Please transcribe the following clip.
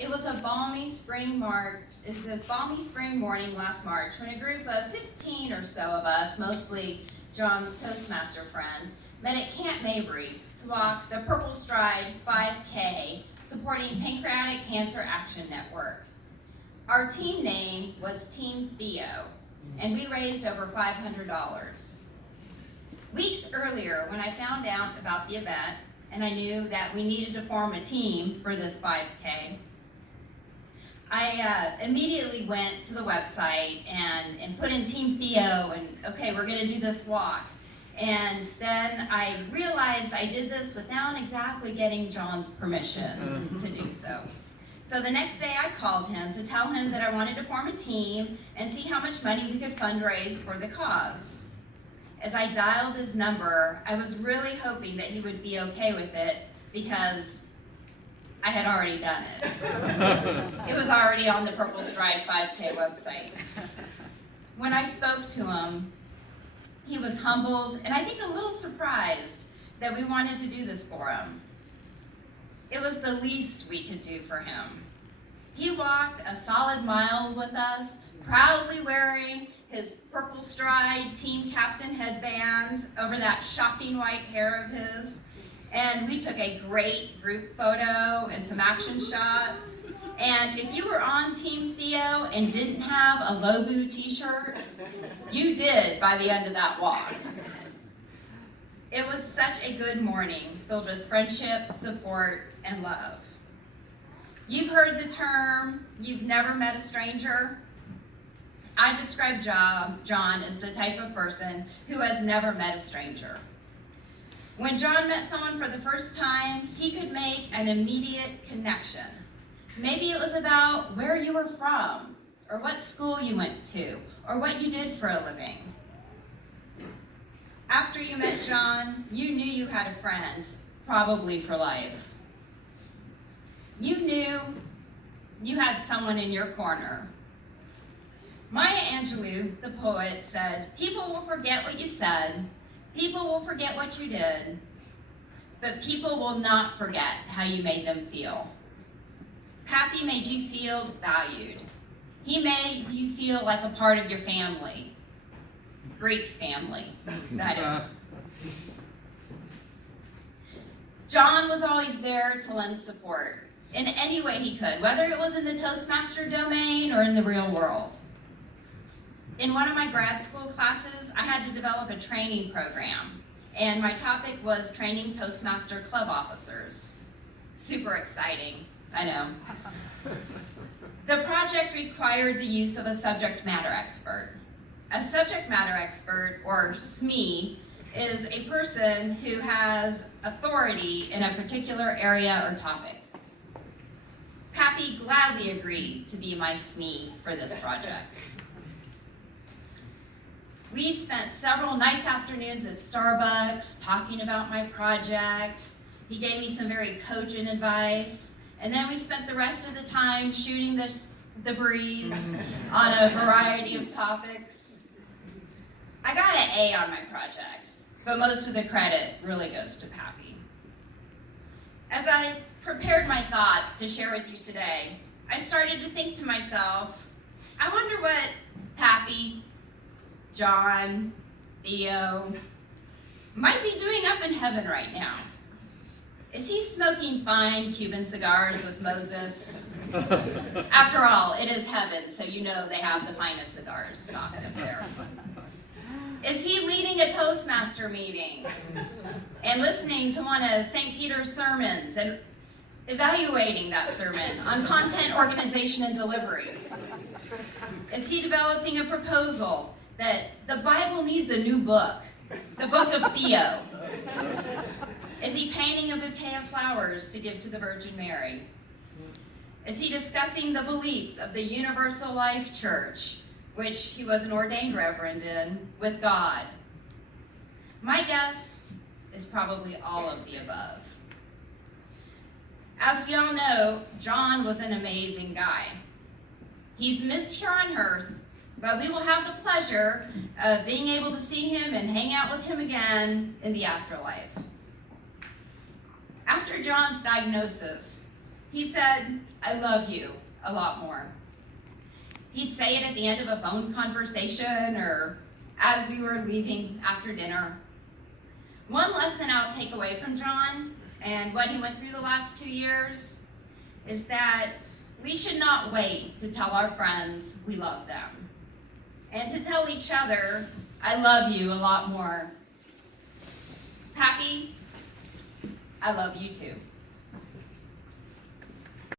It was a balmy spring morning last March when a group of 15 or so of us, mostly John's Toastmaster friends, met at Camp Mabry to walk the Purple Stride 5K supporting Pancreatic Cancer Action Network. Our team name was Team Theo, and we raised over $500. Weeks earlier, when I found out about the event, and I knew that we needed to form a team for this 5K, I immediately went to the website and put in Team Theo and, okay, we're gonna do this walk. And then I realized I did this without exactly getting John's permission to do so. So the next day I called him to tell him that I wanted to form a team and see how much money we could fundraise for the cause. As I dialed his number, I was really hoping that he would be okay with it because I had already done it. It was already on the Purple Stride 5K website. When I spoke to him, he was humbled and I think a little surprised that we wanted to do this for him. It was the least we could do for him. He walked a solid mile with us, proudly wearing his Purple Stride team captain headband over that shocking white hair of his. And we took a great group photo and some action shots. And if you were on Team Theo and didn't have a Lobu t-shirt, you did by the end of that walk. It was such a good morning, filled with friendship, support, and love. You've heard the term, you've never met a stranger. I describe John as the type of person who has never met a stranger. When John met someone for the first time, he could make an immediate connection. Maybe it was about where you were from, or what school you went to, or what you did for a living. After you met John, you knew you had a friend, probably for life. You knew you had someone in your corner. Maya Angelou, the poet, said, "People will forget what you said, people will forget what you did, but people will not forget how you made them feel." Pappy made you feel valued. He made you feel like a part of your family. Greek family, that is. John was always there to lend support in any way he could, whether it was in the Toastmaster domain or in the real world. In one of my grad school classes, I had to develop a training program, and my topic was training Toastmaster club officers. Super exciting, I know. The project required the use of a subject matter expert. A subject matter expert, or SME, is a person who has authority in a particular area or topic. Pappy gladly agreed to be my SME for this project. We spent several nice afternoons at Starbucks talking about my project. He gave me some very cogent advice. And then we spent the rest of the time shooting the breeze on a variety of topics. I got an A on my project, but most of the credit really goes to Pappy. As I prepared my thoughts to share with you today, I started to think to myself, I wonder what Pappy, John, Theo might be doing up in heaven right now. Is he smoking fine Cuban cigars with Moses? After all, it is heaven, so you know they have the finest cigars stocked up there. Is he leading a Toastmaster meeting and listening to one of St. Peter's sermons and evaluating that sermon on content, organization, and delivery? Is he developing a proposal that the Bible needs a new book, the book of Theo? Is he painting a bouquet of flowers to give to the Virgin Mary? Is he discussing the beliefs of the Universal Life Church, which he was an ordained reverend in, with God? My guess is probably all of the above. As we all know, John was an amazing guy. He's missed here on earth, but we will have the pleasure of being able to see him and hang out with him again in the afterlife. After John's diagnosis, He said, "I love you," a lot more. He'd say it at the end of a phone conversation or as we were leaving after dinner. One lesson I'll take away from John and what he went through the last 2 years is that we should not wait to tell our friends we love them, and to tell each other, "I love you," a lot more. Pappy, I love you too.